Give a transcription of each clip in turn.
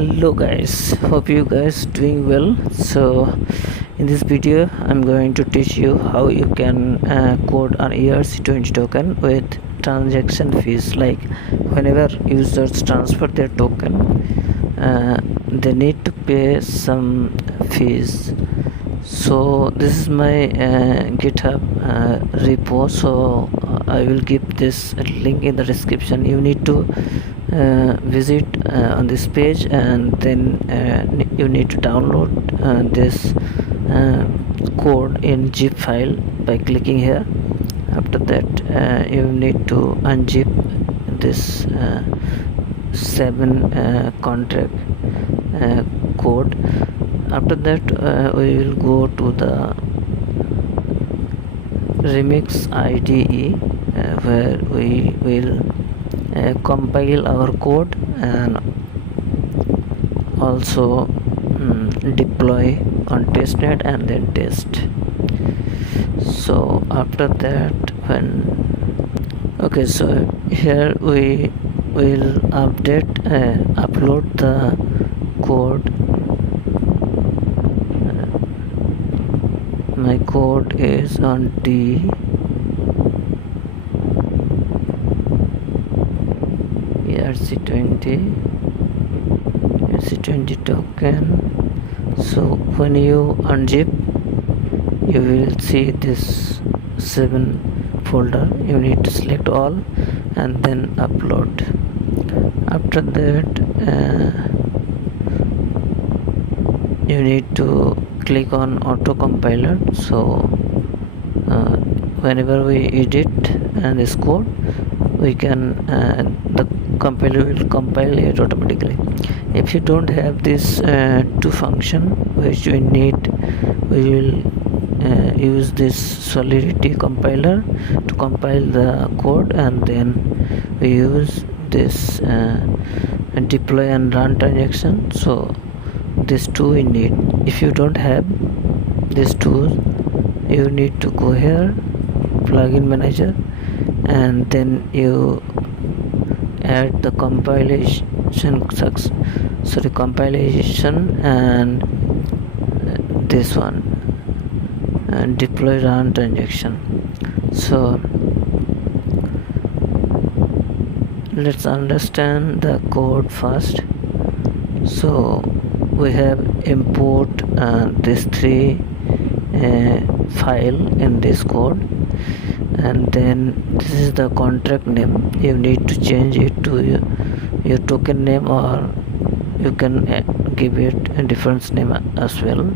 Hello guys, hope you guys doing well. So in this video I'm going to teach you how you can code an ERC20 token with transaction fees. Like whenever users transfer their token, they need to pay some fees. So this is my GitHub repo, so I will give this link in the description. You need to visit on this page, and then you need to download this code in zip file by clicking here. After that you need to unzip this 7 contract code. After that we will go to the remix IDE where we will compile our code and also deploy on testnet and then test. So after that, so here we will upload the code. My code is on ERC20 token. So when you unzip, you will see this 7 folder. You need to select all and then upload. After that you need to click on auto compiler. So whenever we edit this code, we can the compiler will compile it automatically. If you don't have this 2 function which we need, we will use this Solidity compiler to compile the code, and then we use this deploy and run transaction. So these 2 we need. If you don't have these 2, you need to go here, plugin manager, and then you add the compilation and this one, and deploy run transaction. So let's understand the code first. So we have import this 3 file in this code, and then this is the contract name. You need to change it to your token name, or you can give it a different name as well.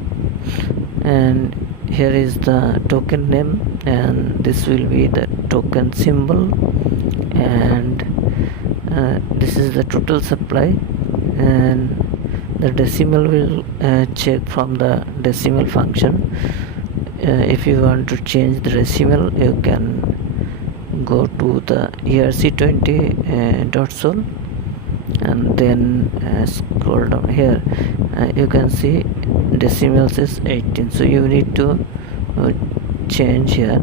And here is the token name, and this will be the token symbol, and this is the total supply, and the decimal will check from the decimal function. If you want to change the decimal, you can go to the ERC20.sol and then scroll down. Here you can see decimals is 18, so you need to change here.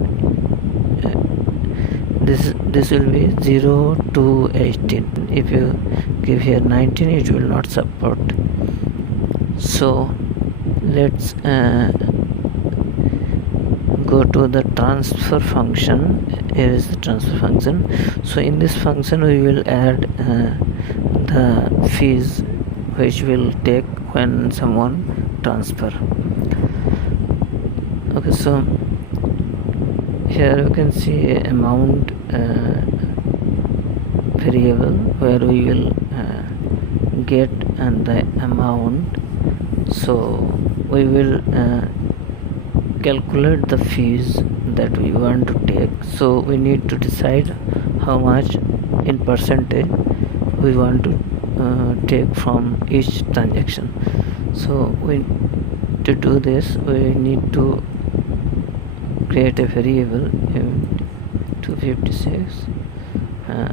This will be 0 to 18. If you give here 19, it will not support. So let's go to the transfer function. Here is the transfer function. So in this function we will add the fees which will take when someone transfer. Okay, so here you can see amount variable where we will get and the amount. So we will calculate the fees that we want to take. So we need to decide how much in percentage we want to take from each transaction. So to do this, we need to create a variable 256.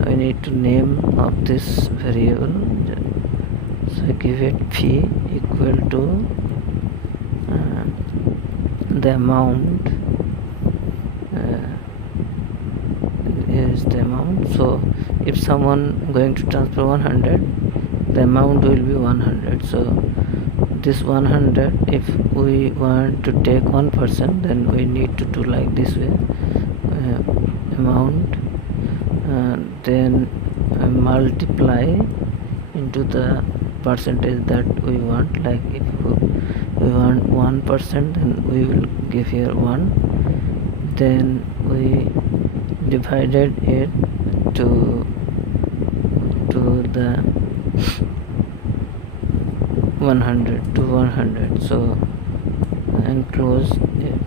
We need to name of this variable. So give it fee equal to the amount. Is the amount. So if someone going to transfer 100, the amount will be 100. So this 100, if we want to take 1%, then we need to do like this way, amount, then multiply into the percentage that we want. Like if we want 1%, then we will give here 1, then we divided it to the 100 to 100, so and close it.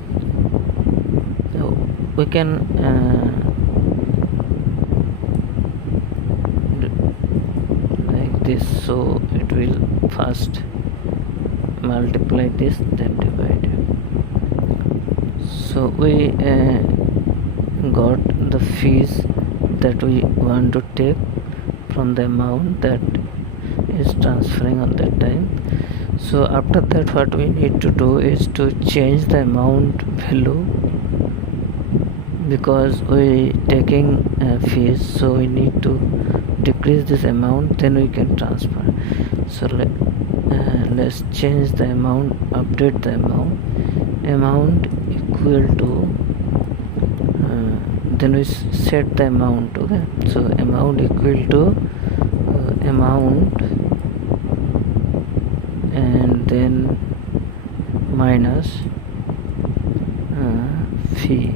So we can like this, so it will first multiply this, then divide it. So we got the fees that we want to take from the amount that is transferring on that time. So after that, what we need to do is to change the amount value, because we taking fees, so we need to decrease this amount, then we can transfer. So let's change the amount, update the amount equal to then we set the amount. Okay, so amount equal to amount, and then minus fee.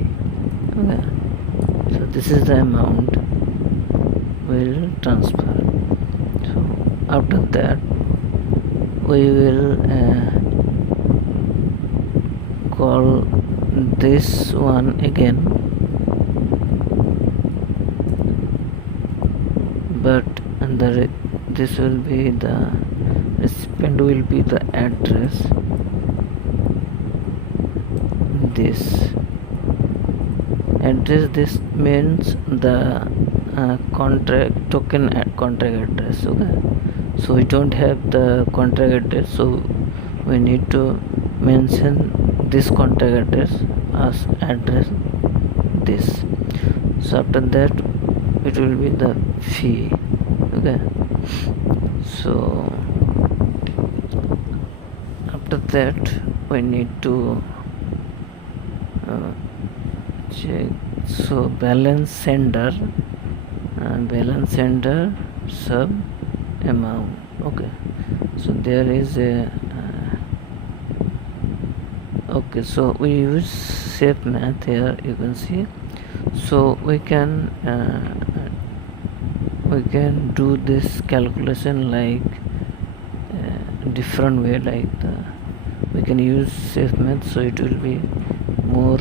Okay, so this is the amount will transfer. So after that, we will call this one again, but this will be the recipient, will be the address. This means the contract token contract address. Okay, so we don't have the contract address, so we need to mention this contract address as address this. So after that, it will be the fee. Okay, so after that, we need to check. So balance sender sub amount. Okay, so there is a okay, so we use safe math here, you can see. So we can do this calculation like different way, like we can use safe math, so it will be more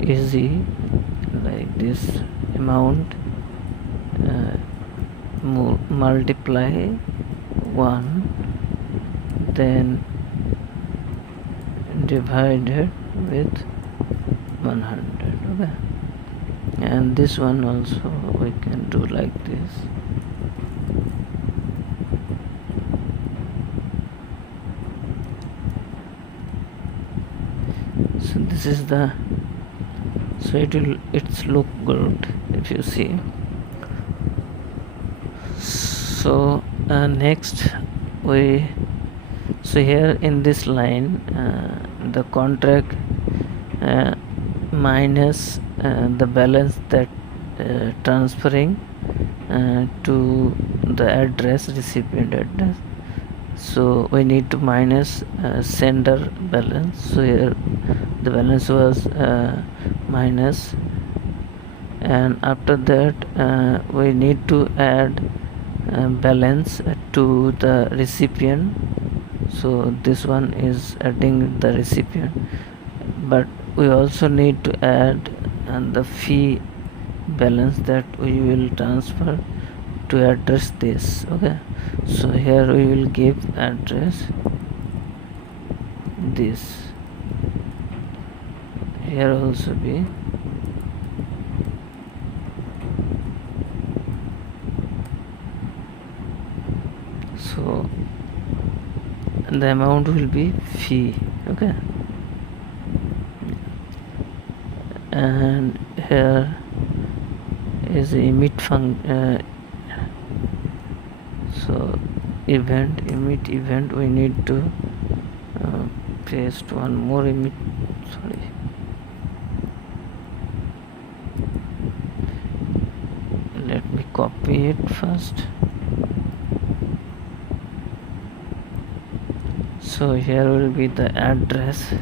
easy. Like this amount multiply 1, then divided with 100. Okay, and this one also we can do like this. So this is the, so it's look good if you see. So next so here in this line, the contract minus the balance that transferring to the address, recipient address. So we need to minus sender balance. So here the balance was minus, and after that we need to add balance to the recipient. So this one is adding the recipient, but we also need to add the fee balance that we will transfer to address this. Okay, so here we will give address this, here also be, so the amount will be fee. Okay, and here is emit So emit event, we need to paste one more emit, sorry, let me copy it first. So here will be the address,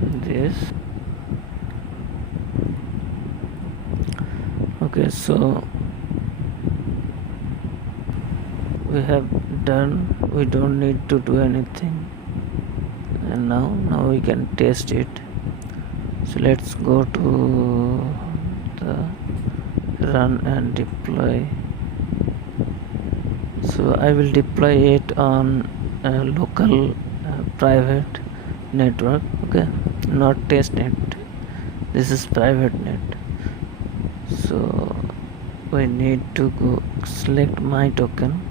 this. Okay, so we have done, we don't need to do anything, and now we can test it. So let's go to the run and deploy. So I will deploy it on a local private network, okay, not test net, this is private net. So we need to go select my token,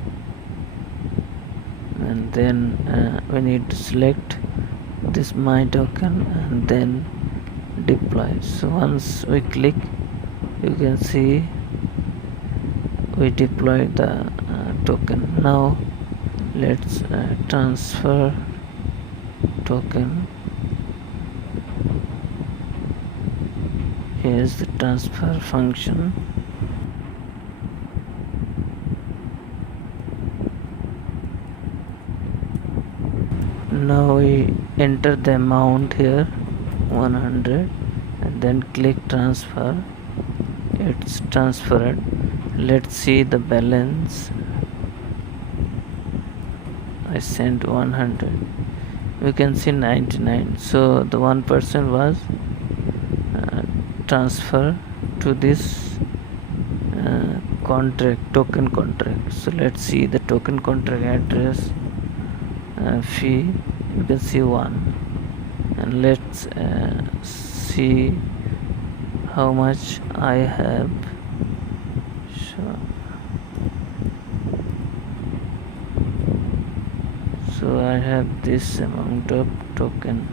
and then we need to select this my token and then deploy. So once we click, you can see we deploy the token. Now let's transfer token. Here's the transfer function. Now we enter the amount here, 100, and then click transfer. It's transferred. Let's see the balance. I sent 100. We can see 99. So the 1% was transfer to this contract, token contract. So let's see the token contract address, fee. You can see 1, and let's see how much I have. So I have this amount of token.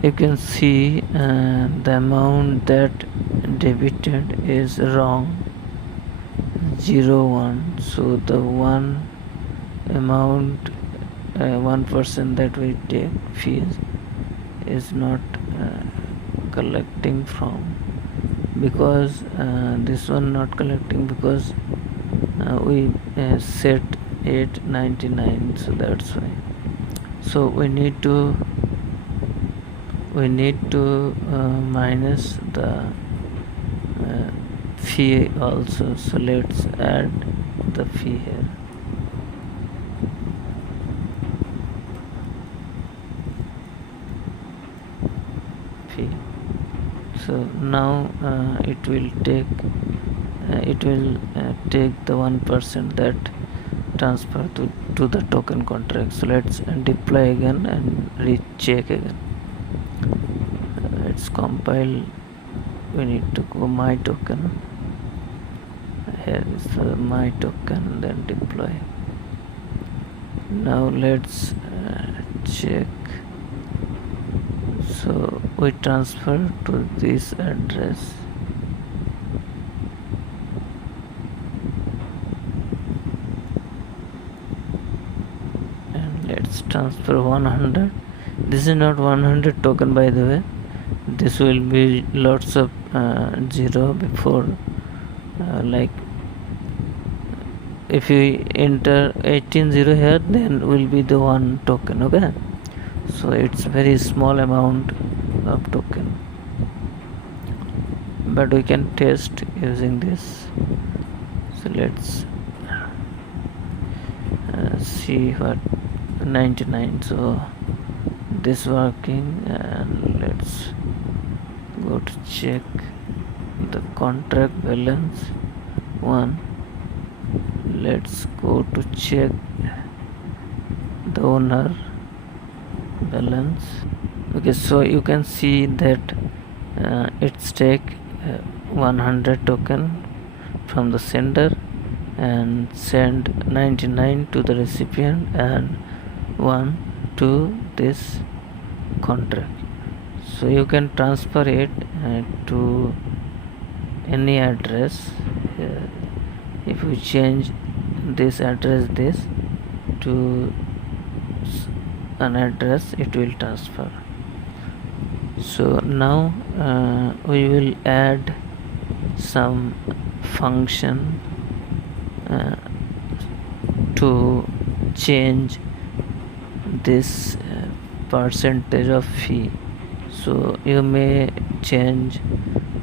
You can see the amount that debited is wrong, 01. So the one amount 1% that we take fees is not collecting from, because this one not collecting because we set 899, so that's why. So we need to minus the fee also. So let's add the fee here. So now it will take the 1% that transfer to the token contract. So let's deploy again and recheck again. Let's compile. We need to go my token. Here is the my token, then deploy. Now let's check. So we transfer to this address, and let's transfer 100. This is not 100 token, by the way. This will be lots of 0 before, like if you enter 18 0 here, then will be the 1 token, okay. So it's very small amount of token, but we can test using this. So let's see what 99. So this working, and let's go to check the contract balance 1. Let's go to check the owner balance. Okay, so you can see that it's take 100 token from the sender and send 99 to the recipient and 1 to this contract. So you can transfer it to any address here. If we change this address to an address, it will transfer. So now we will add some function to change this percentage of fee. So you may change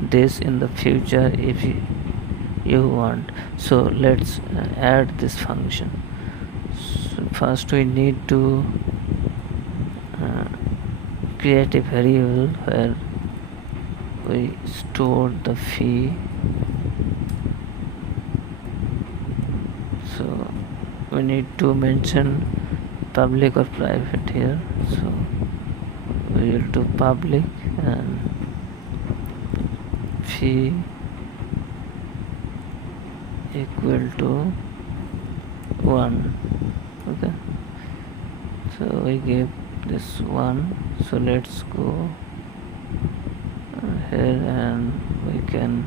this in the future if you want. So let's add this function. So first we need to create a variable where we store the fee. So we need to mention public or private here. So we will do public and fee equal to 1. Okay, so we give this 1. So let's go here and we can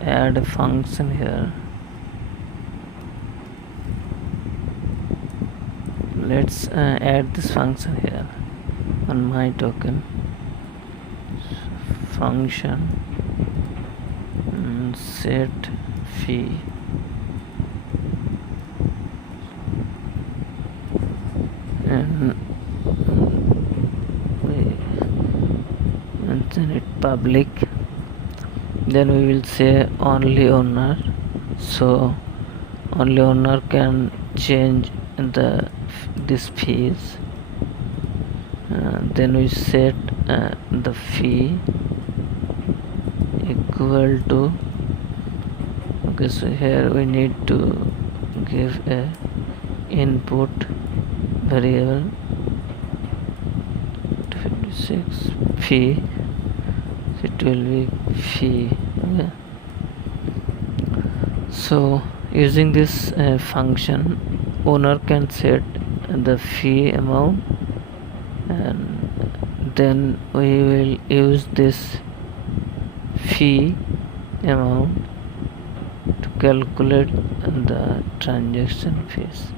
add a function here. Let's add this function here on my token. Function set fee and we mention it public. Then we will say only owner, so only owner can change this fees. Then we set the fee equal to, okay, so here we need to give a input variable 56 fee, so it will be fee. Okay, so using this function, owner can set the fee amount, and then we will use this fee amount to calculate the transaction fees.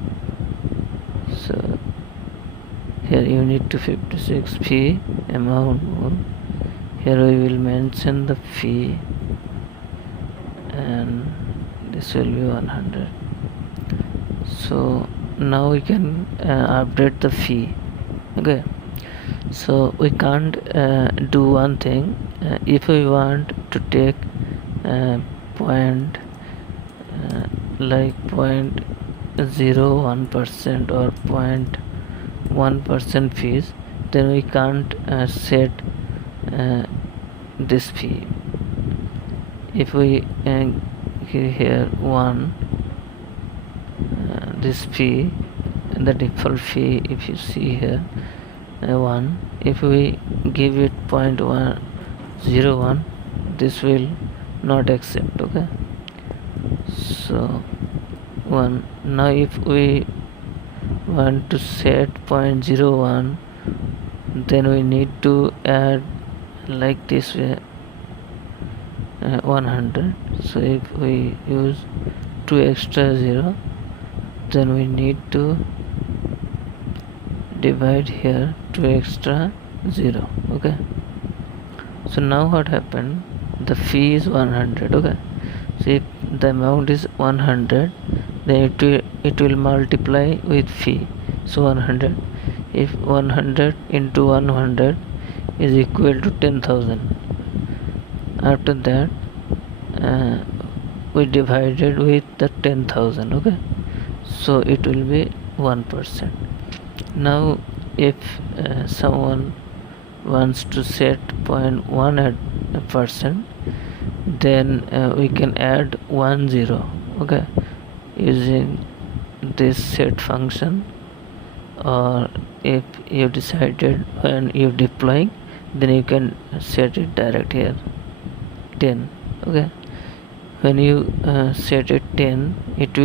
So here you need to 56 fee amount. Here we will mention the fee and this will be 100. So now we can update the fee. Okay, so we can't do one thing. If we want to take point like 0.01% or 0.1% fees, then we can't set this fee. If we give here 1, this fee, the default fee, if you see here 1, if we give it 0.101, this will not accept. Okay, so 1. Now if we want to set 0.01, then we need to add like this way 100. So if we use 2 extra 0, then we need to divide here 2 extra 0. Okay, so now what happened, the fee is 100. Okay, so if the amount is 100, then it will multiply with fee, so 100. If 100 into 100 is equal to 10,000, after that we divided with the 10,000. Okay, so it will be 1%. Now if someone wants to set 0.1%, then we can add 10. Okay, using this set function, or if you decided when you're deploying, then you can set it direct here 10. Okay, when you set it 10, it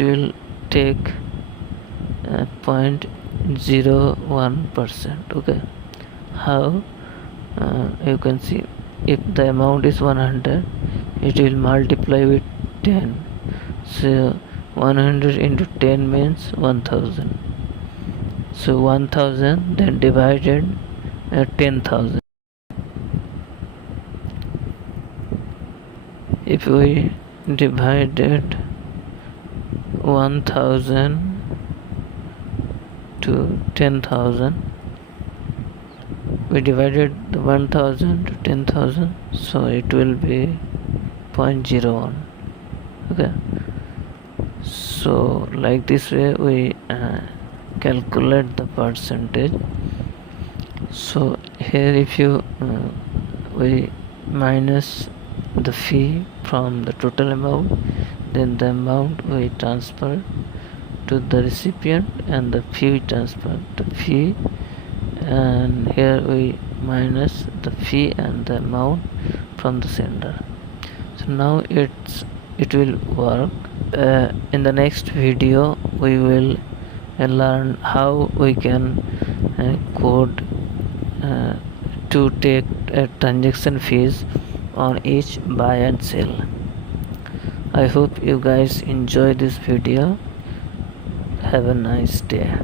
will take 0.01%. okay, how you can see, if the amount is 100, it will multiply with 10. So 100 into 10 means 1000. So 1000 then divided 10,000. If we divided 1000 to 10,000, we divided the 1000 to 10,000, so it will be 0.01. okay, so like this way we calculate the percentage. So here if you we minus the fee from the total amount, then the amount we transfer to the recipient and the fee transfer to fee, and here we minus the fee and the amount from the sender. So now it will work. In the next video we will learn how we can code to take transaction fees on each buy and sell. I hope you guys enjoy this video. Have a nice day.